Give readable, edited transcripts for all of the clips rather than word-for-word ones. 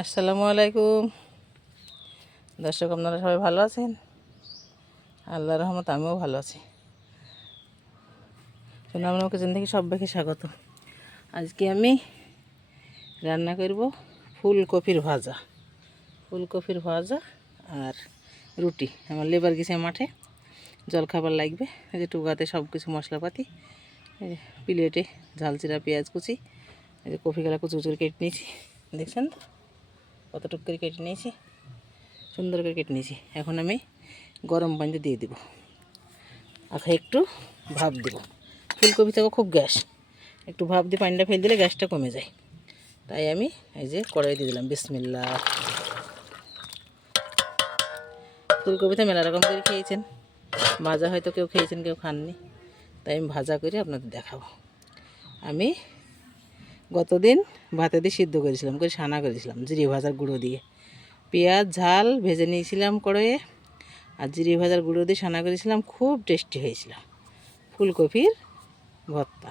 আসসালামু আলাইকুম দর্শক, আপনারা সবাই ভালো আছেন? আল্লাহর রহমত আমিও ভালো আছি। সোনামনা কিচেন থেকে সবাইকে স্বাগত। আজকে আমি রান্না করব ফুলকপির ভাজা আর রুটি। আমার লেবার গেছে মাঠে, জলখাবার লাগবে। এই যে টুকাতে সব কিছু মশলাপাতি, প্লেটে ঝালচিরা, পেঁয়াজ কুচি, এই যে কফি গেলা কুচি কুচি কেটে নিয়েছি। দেখছেন তো কতটুক করে কেটে নিয়েছি, সুন্দর করে কেটে নিয়েছি। এখন আমি গরম পানিতে দিয়ে দেব, একটু ভাপ দেব। ফুলকপি থেকে খুব গ্যাস, একটু ভাপ দিয়ে পানিটা ফেলে দিলে গ্যাসটা কমে যায়। তাই আমি এই যে কড়াই দিয়ে দিলাম। বিসমিল্লাহ। ফুলকপিটা মেলা রকম করে খেয়েছেন, ভাজা হয়তো কেউ খেয়েছেন, কেউ খাননি, তাই আমি ভাজা করে আপনাদের দেখাবো। আমি গতদিন ভাতে দিয়ে সিদ্ধ করেছিলাম, করে সানা করেছিলাম জিরে ভাজার গুঁড়ো দিয়ে। পেঁয়াজ ঝাল ভেজে নিয়েছিলাম কড়াইয়ে, আর জিরে ভাজার গুঁড়ো দিয়ে সানা করেছিলাম। খুব টেস্টি হয়েছিল ফুলকপির ভর্তা।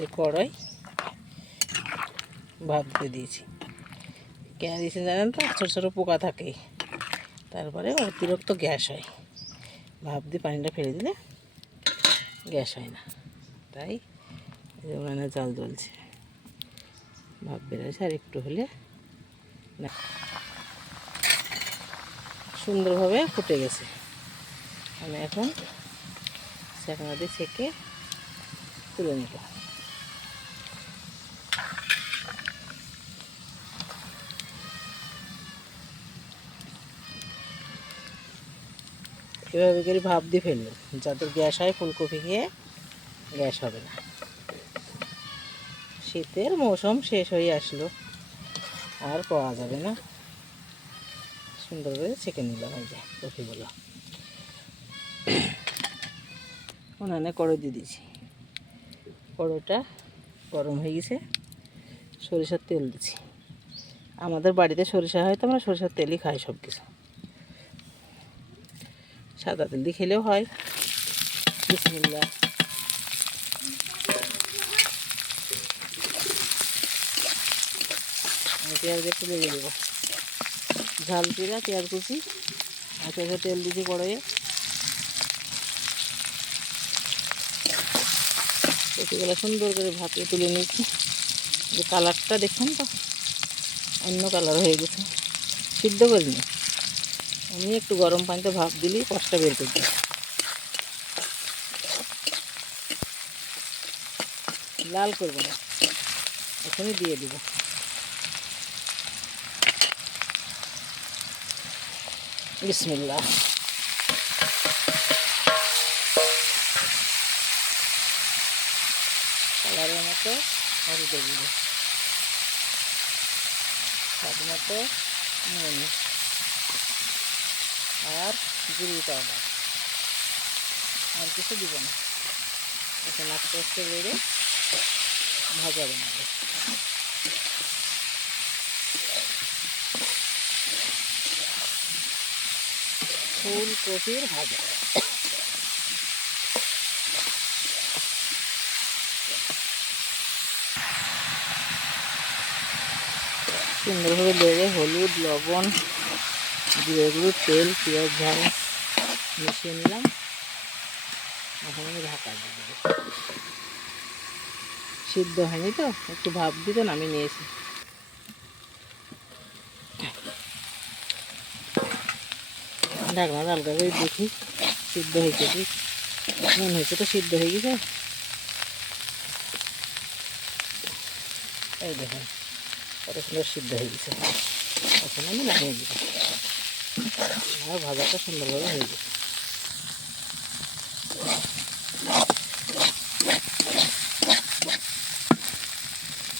এই কড়াই ভাপ দিয়ে দিয়েছি। কেন দিয়েছি জানেন তো? ছোটো ছোটো পোকা থাকে, তারপরে অতিরিক্ত গ্যাস হয়। ভাপ দিয়ে পানিটা ফেলে দিলে গ্যাস হয় না, তাই ওখানে জাল জ্বলছে, ভাপ বেরোচ্ছে। আর একটু হলে না, সুন্দরভাবে ফুটে গেছে। আমি এখন সেখানে দিয়ে ছেঁকে তুলে নেব। এভাবে করে ভাপ দিয়ে ফেলবেন, যাদের গ্যাস হয় ফুলকপি খেয়ে গ্যাস হবে না। শীতের মৌসুম শেষ হয়ে আসলো, আর পাওয়া যাবে না। সুন্দর করে ছেঁকে নিলাম এই যে কপিগুলো। উনানে কড়াই দিয়ে দিয়েছি, কড়াইটা গরম হয়ে গেছে। সরিষার তেল দিচ্ছি। আমাদের বাড়িতে সরিষা হয় তো আমরা সরিষার তেলই খাই সব কিছু। সাদা তেল দিয়ে খেলেও হয়। বিসমিল্লাহ। আমি পেঁয়াজটা তুলে দেব। ঝাল জিরা, পেঁয়াজ কুচি, আর সরিষার তেল দিয়েছি কড়াইয়ে। কপিগুলো সুন্দর করে ভাপিয়ে তুলে নিয়েছি। যে কালারটা দেখছেন তো, অন্য কালার হয়ে গেছে। সিদ্ধ করিনি, আমি একটু গরম পানিতে ভাপ দিলেই কষটা বের করে দিই। লাল করবো না, এখনই দিয়ে দেব। বিসমিল্লাহ। কালারের মতো হলুদের গুঁড়ো, স্বাদ মতো নুন, আর জিরে পাউডার। আর কিছু দিব না। এখন আস্তে আস্তে বেড়ে ভাজা বানাবে। ফুলকপির ভাজা সুন্দরভাবে বেড়ে হলুদ, লবণ, জিরে গুঁড়ো, তেল, পেঁয়াজ ঝাল মিশিয়ে নিলাম। এখন আমি ঢাকা দিয়ে দেবো। সিদ্ধ হয়নি তো, একটু ভাপ দিতে নামিয়ে নিয়েছি। ঢাকনা হালকা করে দেখি সিদ্ধ হয়েছে কি, মনে হয়েছে তো সিদ্ধ হয়ে গেছে। এই দেখুন কত সুন্দর সিদ্ধ হয়ে গেছে। এখন আমি নামিয়ে দিব। আর ভাজাটা সুন্দরভাবে হয়ে গেছে।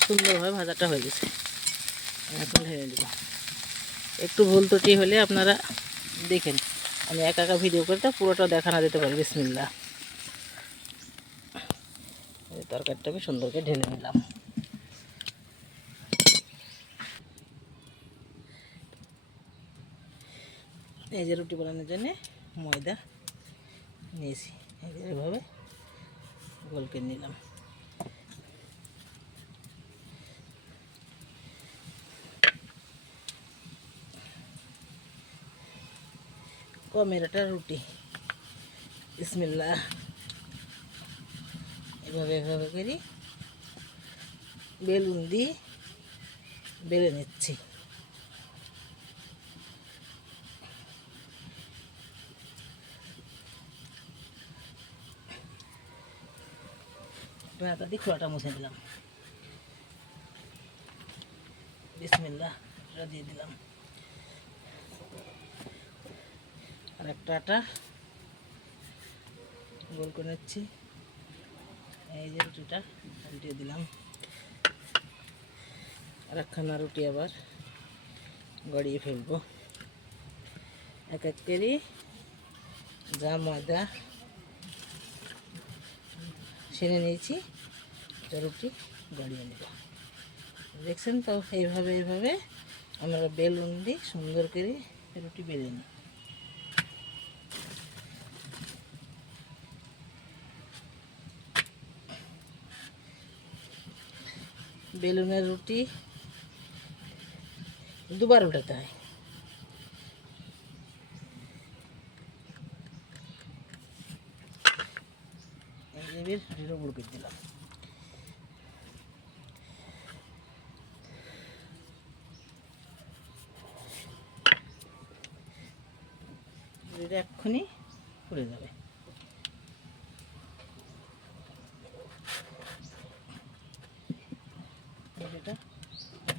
সুন্দরভাবে ভাজাটা হয়ে গেছে, এখন ঢেলে দেব। একটু ভুল ত্রুটি হলে আপনারা দেখেন, আমি একা একা ভিডিও করতে পুরোটা দেখানো যেতে পারি। বিসমিল্লাহ। তরকারিটা আমি সুন্দর করে ঢেলে নিলাম। এই যে রুটি বানানোর জন্যে ময়দা নিয়েছি, এই যে এভাবে গোল করে নিলাম। গমের একটা রুটি। বিসমিল্লাহ। এভাবে এভাবে করি বেলুন দিয়ে বেলে নিচ্ছি। হাতা দিয়ে খোলাটা মুছে দিলাম। বিসমিল্লাহ, এটা দিয়ে দিলাম। আর একটা আটা গোল করে নিচ্ছি। এই যে রুটিটা উল্টিয়ে দিলাম। আর একখানা রুটি আবার গড়িয়ে ফেলবো। এক এক করে যা ময়দা সেনে নিয়েছি একটা রুটি গড়িয়ে নেব। দেখছেন তো, এইভাবে এইভাবে আমরা বেলুন দিয়ে সুন্দর করে রুটি বেলে নিই। বেলুনের রুটি দুবার উঠাতে হয়। রুটিটা গুঁড়ো করে দিলাম। রুটিটা এক্ষুনি ফুলে যাবে। রুটিটা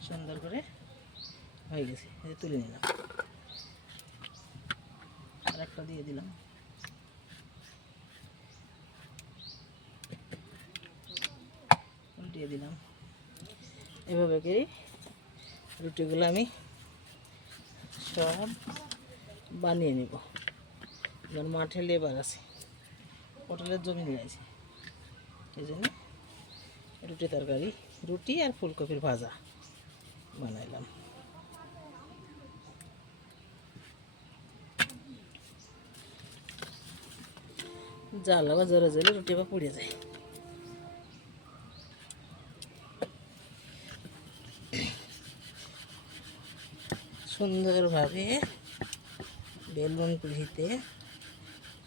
সুন্দর করে হয়ে গেছে, তুলে নিলাম। আর একটা দিয়ে দিলাম। উল্টিয়ে দিলাম। এভাবে করে রুটিগুলো আমি সব বানিয়ে নেব। যেমন মাঠে লেবার আছে, পটলের জমি নিয়েছে, এই জন্য রুটি তরকারি, রুটি আর ফুলকপির ভাজা বানাইলাম। জাল আবার জোরে জোরে রুটি আবার পুড়ে যায়। সুন্দরভাবে বেলুন পিড়িতে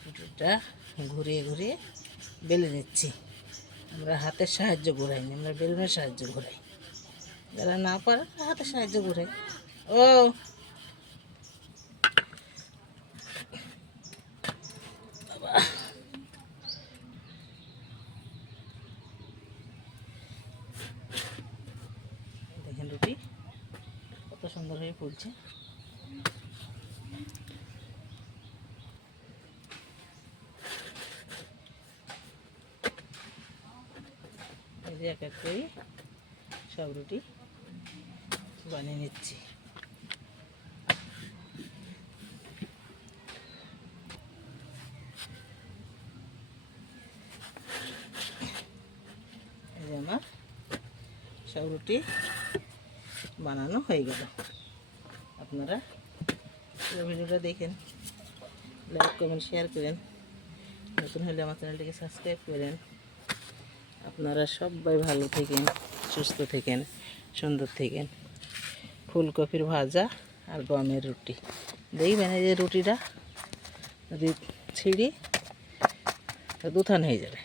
রুটিটা ঘুরিয়ে ঘুরিয়ে বেলে নিচ্ছি। আমরা হাতের সাহায্য ঘুরাই না, আমরা বেলুনের সাহায্য ঘুরাই। যারা না পারে হাতের সাহায্য ঘুরাই। ও বাবা, দেখেন রুটি কত সুন্দর হয়ে ফুলছে। এই যে এক এক করে সব রুটি বানিয়ে নিচ্ছি। এই যে আমার সব রুটি বানানো হয়ে গেল। আপনারা পুরো ভিডিওটা দেখেন, লাইক কমেন্ট শেয়ার করেন, নতুন হলে আমার চ্যানেলটিকে সাবস্ক্রাইব করেন। আপনারা সবাই ভালো থাকেন, সুস্থ থাকেন, সুন্দর থাকেন। ফুলকপির ভাজা আর গমের রুটি দেখবেন, এই যে রুটিটা যদি ছিঁড়ি তো দুথান হয়ে যাবে।